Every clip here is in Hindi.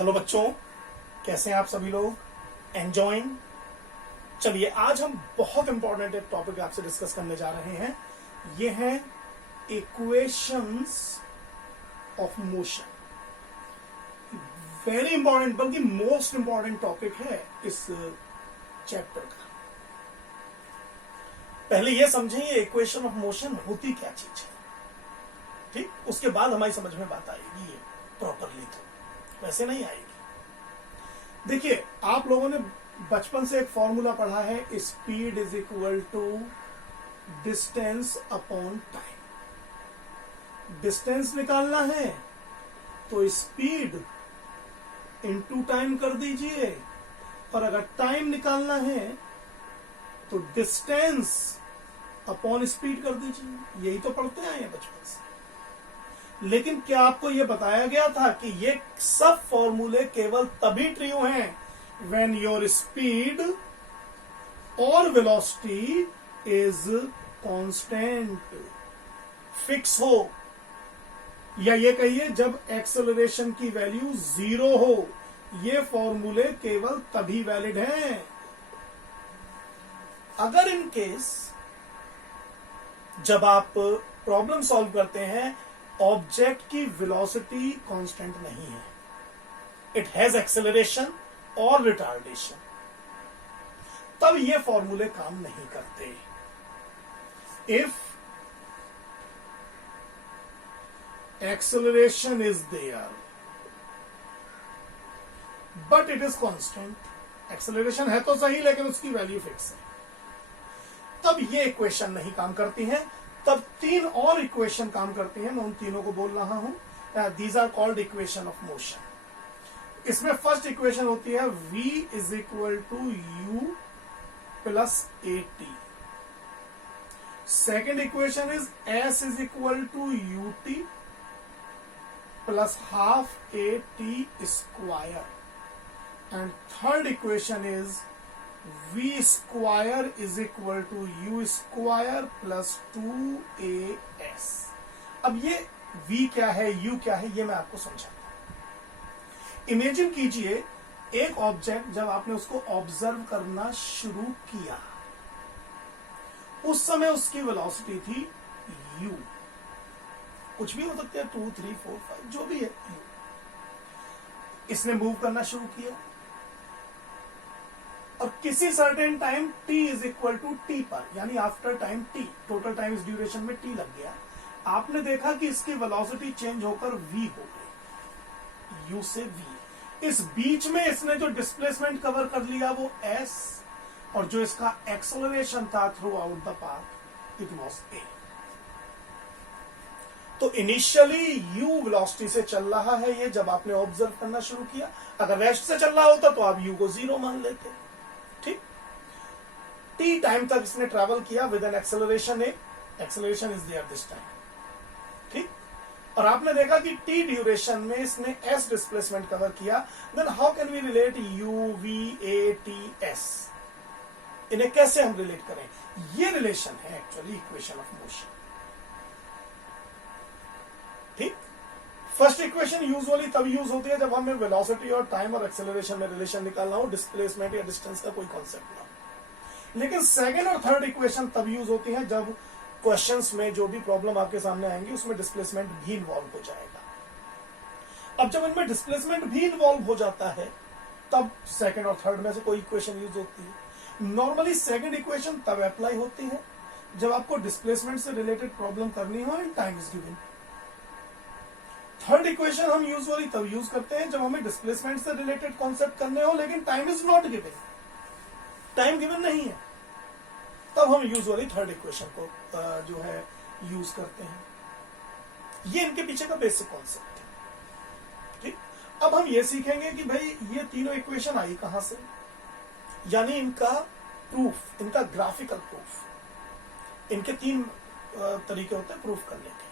हेलो बच्चों, कैसे हैं आप सभी लोग? एंजॉइंग। चलिए, आज हम बहुत इंपॉर्टेंट एक टॉपिक आपसे डिस्कस करने जा रहे हैं। ये है equations of motion. Very important, बल्कि मोस्ट इंपॉर्टेंट टॉपिक है इस चैप्टर का। पहले ये समझें ये इक्वेशन ऑफ मोशन होती क्या चीज है, ठीक? उसके बाद हमारी समझ में बात आएगी ये प्रॉपरली, तो वैसे नहीं आएगी। देखिए, आप लोगों ने बचपन से एक फॉर्मूला पढ़ा है, speed is equal to distance upon time. Distance निकालना है तो स्पीड इनटू टाइम कर दीजिए, और अगर टाइम निकालना है तो डिस्टेंस अपॉन स्पीड कर दीजिए। यही तो पढ़ते आए हैं बचपन से। लेकिन क्या आपको यह बताया गया था कि ये सब फॉर्मूले केवल तभी ट्रू हैं व्हेन योर स्पीड और वेलोसिटी इज कांस्टेंट, फिक्स हो, या ये कहिए जब एक्सेलरेशन की वैल्यू 0 हो। ये फॉर्मूले केवल तभी वैलिड हैं। अगर इन केस जब आप प्रॉब्लम सॉल्व करते हैं ऑब्जेक्ट की वेलोसिटी कांस्टेंट नहीं है, इट हैज एक्सेलरेशन और रिटार्डेशन, तब ये फॉर्मूले काम नहीं करते। If acceleration is there but it is constant, acceleration है तो सही लेकिन उसकी वैल्यू फिक्स है, तब ये इक्वेशन नहीं काम करती है। तब तीन और इक्वेशन काम करती हैं, मैं उन तीनों को बोल रहा हूं। These are called equation of motion. इसमें फर्स्ट इक्वेशन होती है v is equal to u plus A T. Second equation is s is equal to u T plus half A T square. And third equation is v square is equal to u square plus 2as। अब ये v क्या है, u क्या है, ये मैं आपको समझाता हूं। इमेजिन कीजिए एक ऑब्जेक्ट, जब आपने उसको ऑब्जर्व करना शुरू किया उस समय उसकी वेलोसिटी थी u, कुछ भी हो सकता है 2, 3, 4, 5 जो भी है u। इसने मूव करना शुरू किया और किसी certain time t is equal to T पर, यानी after time t, total time इस ड्यूरेशन में t लग गया, आपने देखा कि इसकी वेलोसिटी चेंज होकर v हो गई, u से v। इस बीच में इसने जो डिस्प्लेसमेंट कवर कर लिया वो s, और जो इसका एक्सेलरेशन था through out the path it was a। तो इनिशियली u वेलोसिटी से चल रहा है ये, जब आपने ऑब्जर्व करना शुरू किया। अगर रेस्ट से चल रहा होता तो आप u को 0 मान लेते, ठीक? t टाइम तक इसने ट्रैवल किया with an acceleration A, acceleration is there this time, ठीक? और आपने देखा कि t ड्यूरेशन में इसने s डिस्प्लेसमेंट कवर किया। Then how can we relate u v a t s? इन्हें कैसे हम रिलेट करें? ये रिलेशन है एक्चुअली इक्वेशन ऑफ मोशन, ठीक? फर्स्ट इक्वेशन यूजुअली तब यूज होती है जब हमें वेलोसिटी और टाइम और एक्सेलरेशन में रिलेशन निकालना हो, डिस्प्लेसमेंट या डिस्टेंस का कोई कॉन्सेप्ट ना हो। लेकिन सेकेंड और थर्ड इक्वेशन तब यूज होती है जब क्वेश्चंस में जो भी प्रॉब्लम आपके सामने आएंगी उसमें डिस्प्लेसमेंट भी इन्वॉल्व हो जाएगा। अब जब इनमें डिस्प्लेसमेंट भी इन्वॉल्व हो जाता है तब सेकेंड और थर्ड में से कोई इक्वेशन यूज होती है। नॉर्मली सेकेंड इक्वेशन तब अप्लाई होती है जब आपको डिस्प्लेसमेंट से रिलेटेड प्रॉब्लम करनी हो and time is given. Third equation हम यूजुअली तब यूज करते हैं जब हमें डिस्प्लेसमेंट से रिलेटेड कॉन्सेप्ट करने हो लेकिन time is not given, time given नहीं है, तब हम यूजुअली थर्ड इक्वेशन को जो है यूज करते हैं। ये इनके पीछे का बेसिक कॉन्सेप्ट है, ठीक? अब हम ये सीखेंगे कि भाई ये तीनों इक्वेशन आई कहां से, यानी इनका प्रूफ, इनका ग्राफिकल प्रूफ। इनके तीन तरीके होते हैं प्रूफ करने के।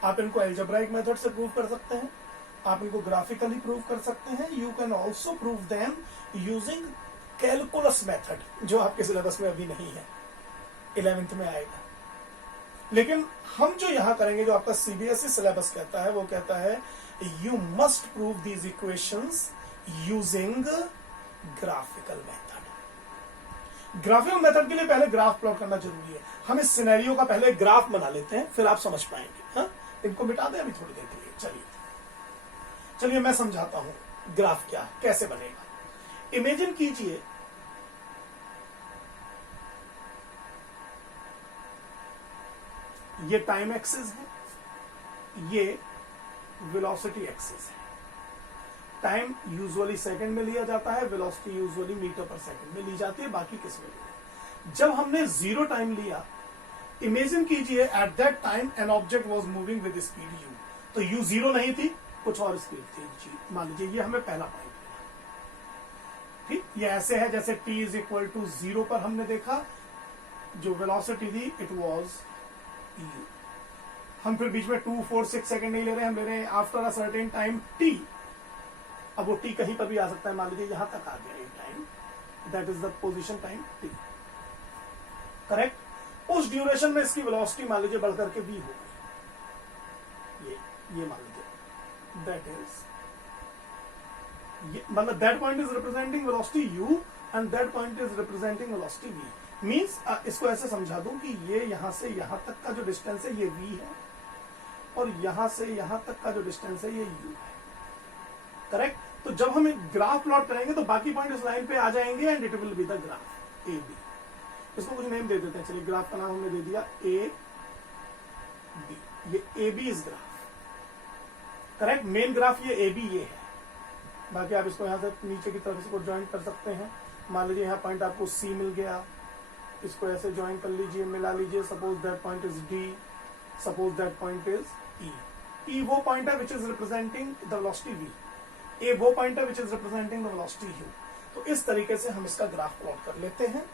आप इनको एल्जेब्राइक मेथड से प्रूव कर सकते हैं, आप इनको ग्राफिकली प्रूव कर सकते हैं। You can also prove them using calculus method, जो आपके सिलेबस में अभी नहीं है, 11th में आएगा। लेकिन हम जो यहां करेंगे, जो आपका सीबीएसई सिलेबस कहता है, वो कहता है you must prove these equations using graphical method. Graphical method के लिए पहले ग्राफ प्लॉट करना जरूरी है. हम इस सिनेरियो का पहले ग्राफ बना लेते हैं, फिर आप समझ पाएंगे. हाँ, इनको मिटा दें अभी थोड़ी देर के लिए. चलिए मैं समझाता हूं ग्राफ क्या कैसे बनेगा. इमेजिन कीजिए ये टाइम एक्सिस है, ये वेलोसिटी एक्सिस है. टाइम यूजुअली सेकंड में लिया जाता है, वेलोसिटी यूजुअली मीटर पर सेकंड में ली जाती है, बाकी किस में नहीं. जब हमने जीरो टाइम लिया, इमेजिन कीजिए at that time an object was moving with speed u. तो u जीरो नहीं थी, कुछ और स्पीड थी g. मान लीजिए ये हमें पहला पॉइंट मिला. ठीक, ये ऐसे है जैसे t is equal to zero पर हमने देखा जो वेलोसिटी थी इट वाज u. हम फिर बीच में 2, 4, 6 सेकंड नहीं ले रहे, हम ले रहे हैं after a certain time t. अब वो t कहीं पर भी आ सकता है, मान लीजिए यहां तक आ गया ये time, that is the position time t. Correct. उस ड्यूरेशन में इसकी वेलोसिटी मान लीजिए बढ़कर के v हो गई. ये मान लीजिए दैट इज, मतलब that point is representing velocity u and that point is representing velocity v. Means इसको ऐसे समझा दूं कि ये यहां से यहां तक का जो डिस्टेंस है ये v है, और यहां से यहां तक का जो डिस्टेंस है ये u है. करेक्ट. तो जब हम ग्राफ प्लॉट करेंगे तो बाकी पॉइंट इस लाइन पे आ जाएंगे and it will be the graph A B. इसको कुछ नेम दे देते हैं. चलिए ग्राफ का नाम हमने दे दिया ए बी. ये A B is graph. Correct. Main graph ये ए बी ये है. बाकी आप इसको यहां से नीचे की तरफ इसको ज्वाइन कर सकते हैं. मान लीजिए यहाँ पॉइंट आपको सी मिल गया, इसको ऐसे ज्वाइन कर लीजिए, मिला लीजिए. Suppose that point is D, suppose that point is E. E वो पॉइंट है which is representing the velocity v. A वो पॉइंट है which is representing the velocity u. तो इस तरीके से हम इसका ग्राफ प्लॉट कर लेते हैं.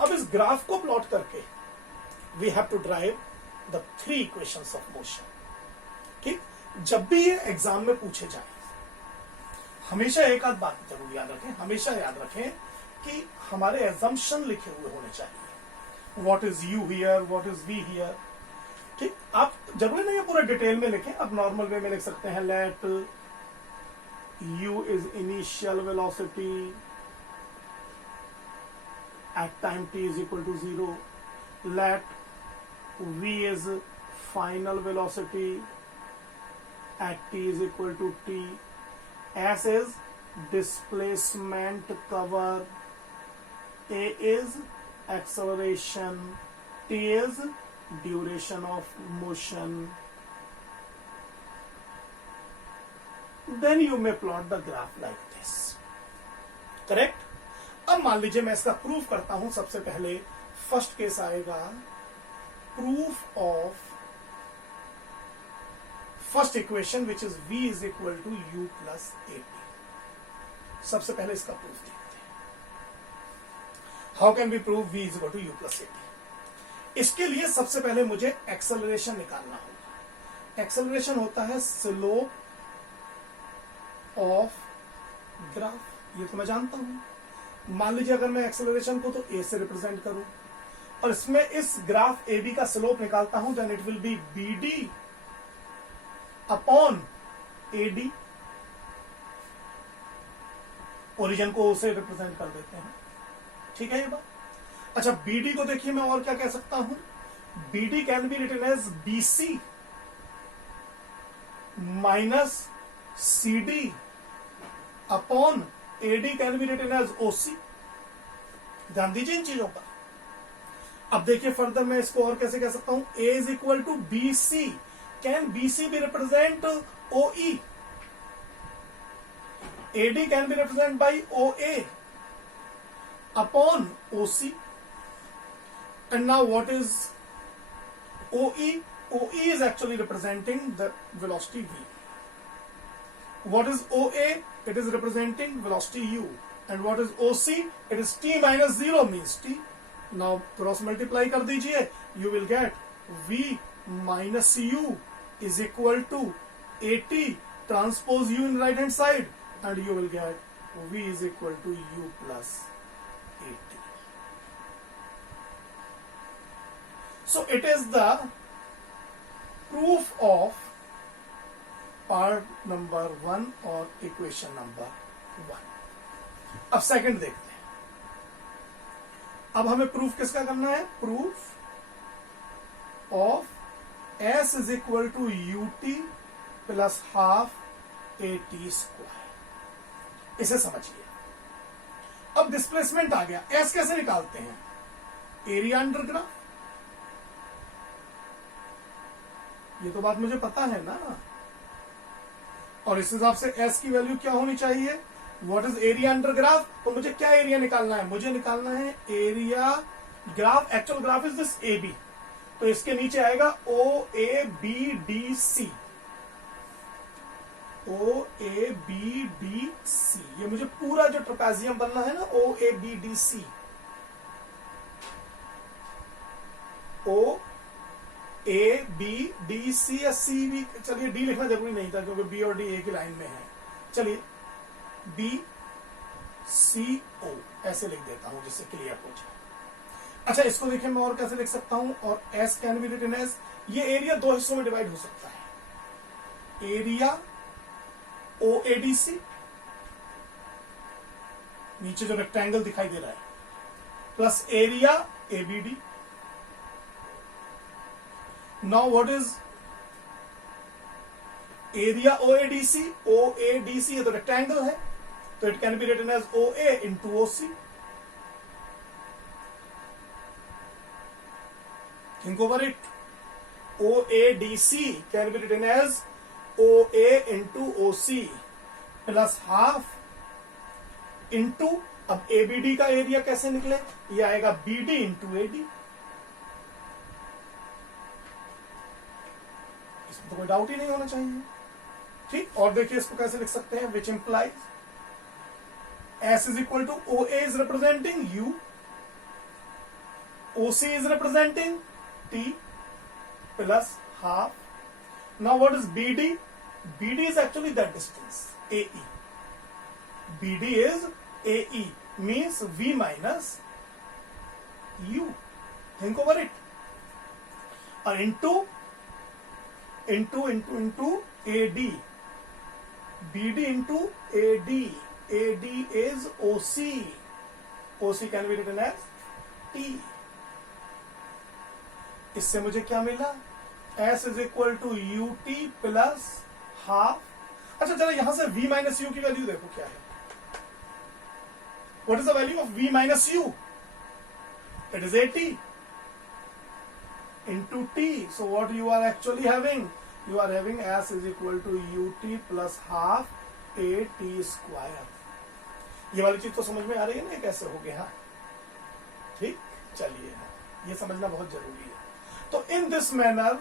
अब इस ग्राफ को प्लॉट करके we have to derive the 3 equations of motion. ठीक. जब भी ये एग्जाम में पूछे जाए, हमेशा एक आध बात जरूर याद रखें. हमेशा याद रखें कि हमारे एजम्पशन लिखे हुए होने चाहिए. What is u here, what is v here. ठीक. आप जरूरी नहीं है पूरा डिटेल में लिखें, आप नॉर्मल वे में लिख सकते हैं. Let u is initial velocity at time t is equal to 0. Let v is final velocity at t is equal to t. S is displacement cover. A is acceleration. T is duration of motion. Then you may plot the graph like this. Correct? अब मान लीजिए मैं इसका प्रूफ करता हूं. सबसे पहले फर्स्ट केस आएगा proof of first equation which is v is equal to u plus A P. सबसे पहले इसका प्रूफ देखते हैं. How can we prove v is equal to u plus A P. इसके लिए सबसे पहले मुझे एक्सेलरेशन निकालना होगा. एक्सेलरेशन होता है स्लोप ऑफ ग्राफ. ये तो मैं जानता हूं. मान लीजिए अगर मैं एक्सेलरेशन को तो a से रिप्रेजेंट करूं और इसमें इस ग्राफ ए बी का स्लोप निकालता हूं, then it will be B D upon A D. Origin को o से रिप्रेजेंट कर देते हैं. ठीक है ये बात. अच्छा, बी डी को देखिए मैं और क्या कह सकता हूं. B D can be written as B C minus C D upon AD can be written as OC. ध्यान दीजिए इन चीजों पर. अब देखिए फर्दर मैं इसको और कैसे कह सकता हूं. A is equal to BC. Can BC be represent OE? AD can be represent by OA upon OC. And now what is OE? OE is actually representing the velocity v. What is OA? It is representing velocity u. And what is OC? It is t minus 0 means t. Now cross multiply कर दीजिए. You will get v minus u is equal to AT transpose u in right hand side, and you will get v is equal to u plus AT. So it is the proof of part number 1 और इक्वेशन नंबर 1। अब सेकंड देखते हैं। अब हमें प्रूफ किसका करना है? Proof of S is equal to UT plus half AT square. इसे समझिए। अब डिस्प्लेसमेंट आ गया, S कैसे निकालते हैं? Area under graph. ये तो बात मुझे पता है ना। और इस हिसाब से S की वैल्यू क्या होनी चाहिए? What is area under graph? तो मुझे क्या एरिया निकालना है? मुझे निकालना है area graph. Actual graph is this AB, तो इसके नीचे आएगा OABDC। OABDC, ये मुझे पूरा जो ट्रपेजियम बनना है ना, OABDC, OABDC या C भी, चलिए D लिखना जरूरी नहीं था क्योंकि B और D एक ही लाइन में है। चलिए BCO ऐसे लिख देता हूं जिससे क्लियर हो जाए। अच्छा, इसको देखिए मैं और कैसे लिख सकता हूं। और S can be written as, ये एरिया दो हिस्सों में डिवाइड हो सकता है। एरिया OADC, नीचे जो रेक्टेंगल दिखाई दे रहा है, plus area ABD। Now what is area OADC? OADC ये तो रेक्टेंगल है, तो it can be written as OA into OC। Think over it. OADC can be written as OA into OC plus half into, अब ABD का एरिया कैसे निकले? ये आएगा BD इंटू AD। इसमें तो कोई डाउट ही नहीं होना चाहिए। ठीक, और देखिए इसको कैसे लिख सकते हैं? Which implies S is equal to OA is representing U, OC is representing T plus half. Now what is BD? BD is actually that distance, AE. BD is AE, means V minus U. Think over it. Or into AD. BD into AD. AD is OC. OC can be written as T. इससे मुझे क्या मिला? S is equal to UT plus half. अच्छा चलो यहां से V माइनस U की वैल्यू देखो क्या है। What is the value of V minus U? It is AT into T। So what you are actually having? You are having S is equal to UT plus half AT square. ये वाली चीज तो समझ में आ रही है ना कैसे हो गया? ठीक, चलिए ये समझना बहुत जरूरी है। तो in this manner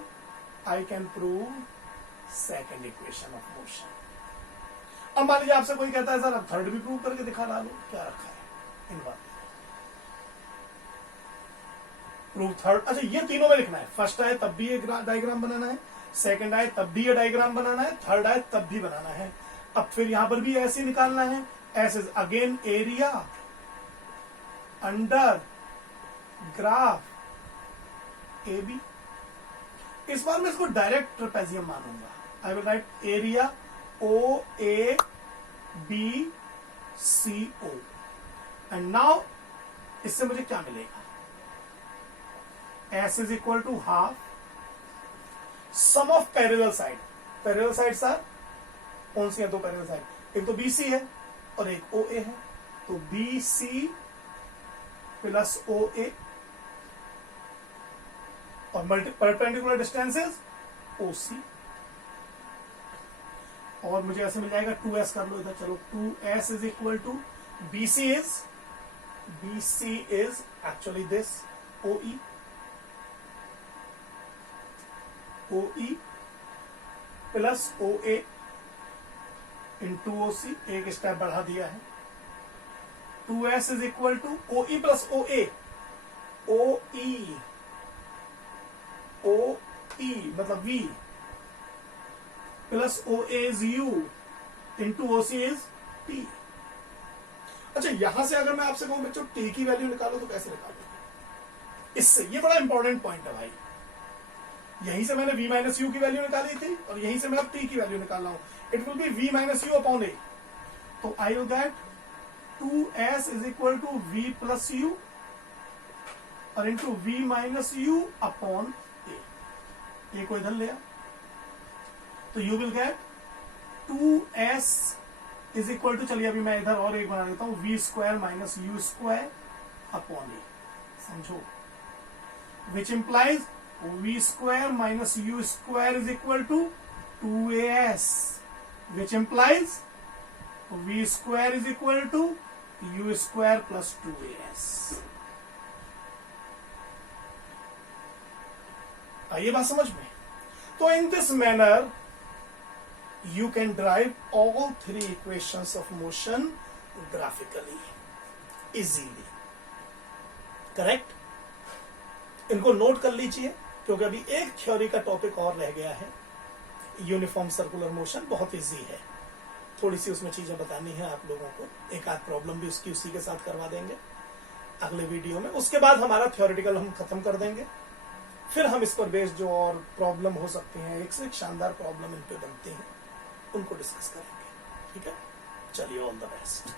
I can prove second equation of motion। अब मान लीजिए आपसे कोई कहता है सर अब थर्ड भी प्रूव करके दिखा डालो, क्या रखा है इन बात? Prove third. अच्छा, ये तीनों में लिखना है। फर्स्ट आए तब भी ये डायग्राम बनाना है, सेकंड आए तब भी ये डायग्राम बनाना है, थर्ड आए तब भी बनाना है। अब फिर यहां पर भी ऐसे निकालना है। S is again area under graph AB। इस बार मैं इसको डायरेक्ट ट्रेपेजियम मानूंगा। I will write area OABCO। And now इससे मुझे क्या मिलेगा? S is equal to half sum of parallel side. Parallel side sir कौन सी है? दो पैरेलल साइड, एक तो BC है और एक OA है, तो BC प्लस OA और परपेंडिकुलर डिस्टेंसेस OC। और मुझे ऐसे मिल जाएगा 2S कर लो इधर, चलो 2S is equal to BC is actually this OE plus OA into OC। एक स्टेप बढ़ा दिया है। 2S is equal to OE plus OA, OE मतलब V plus OA is U into OC is T। अच्छा, यहां से अगर मैं आपसे कहूं बच्चों T की वैल्यू निकालो तो कैसे निकालोगे? इससे, ये बड़ा इंपॉर्टेंट पॉइंट है भाई। यहीं से मैंने v माइनस यू की वैल्यू निकाली थी और यहीं से मैं अब t की वैल्यू निकाल रहा हूं. It will be v minus U upon a. तो I will get 2s is equal to v plus U और into v minus U upon a को इधर ले आ. तो you will get 2s is equal to, चलिए अभी मैं इधर और एक बना देता हूं, v square minus you square upon a. समझो, which implies v square minus u square is equal to 2as, which implies v square is equal to u square plus 2as. आइए बात समझ में. तो in this manner you can derive all three equations of motion graphically easily. Correct? इनको नोट कर लीजिए क्योंकि अभी एक थ्योरी का टॉपिक और रह गया है. यूनिफॉर्म सर्कुलर मोशन बहुत इजी है, थोड़ी सी उसमें चीजें बतानी है आप लोगों को. एक आध प्रॉब्लम भी उसकी उसी के साथ करवा देंगे अगले वीडियो में. उसके बाद हमारा थ्योरेटिकल हम खत्म कर देंगे. फिर हम इस पर बेस्ड जो और प्रॉब्लम हो सकती हैं, एक से एक शानदार प्रॉब्लम इन पे बनती हैं, उनको डिस्कस करेंगे. ठीक है, चलिए, ऑल द बेस्ट.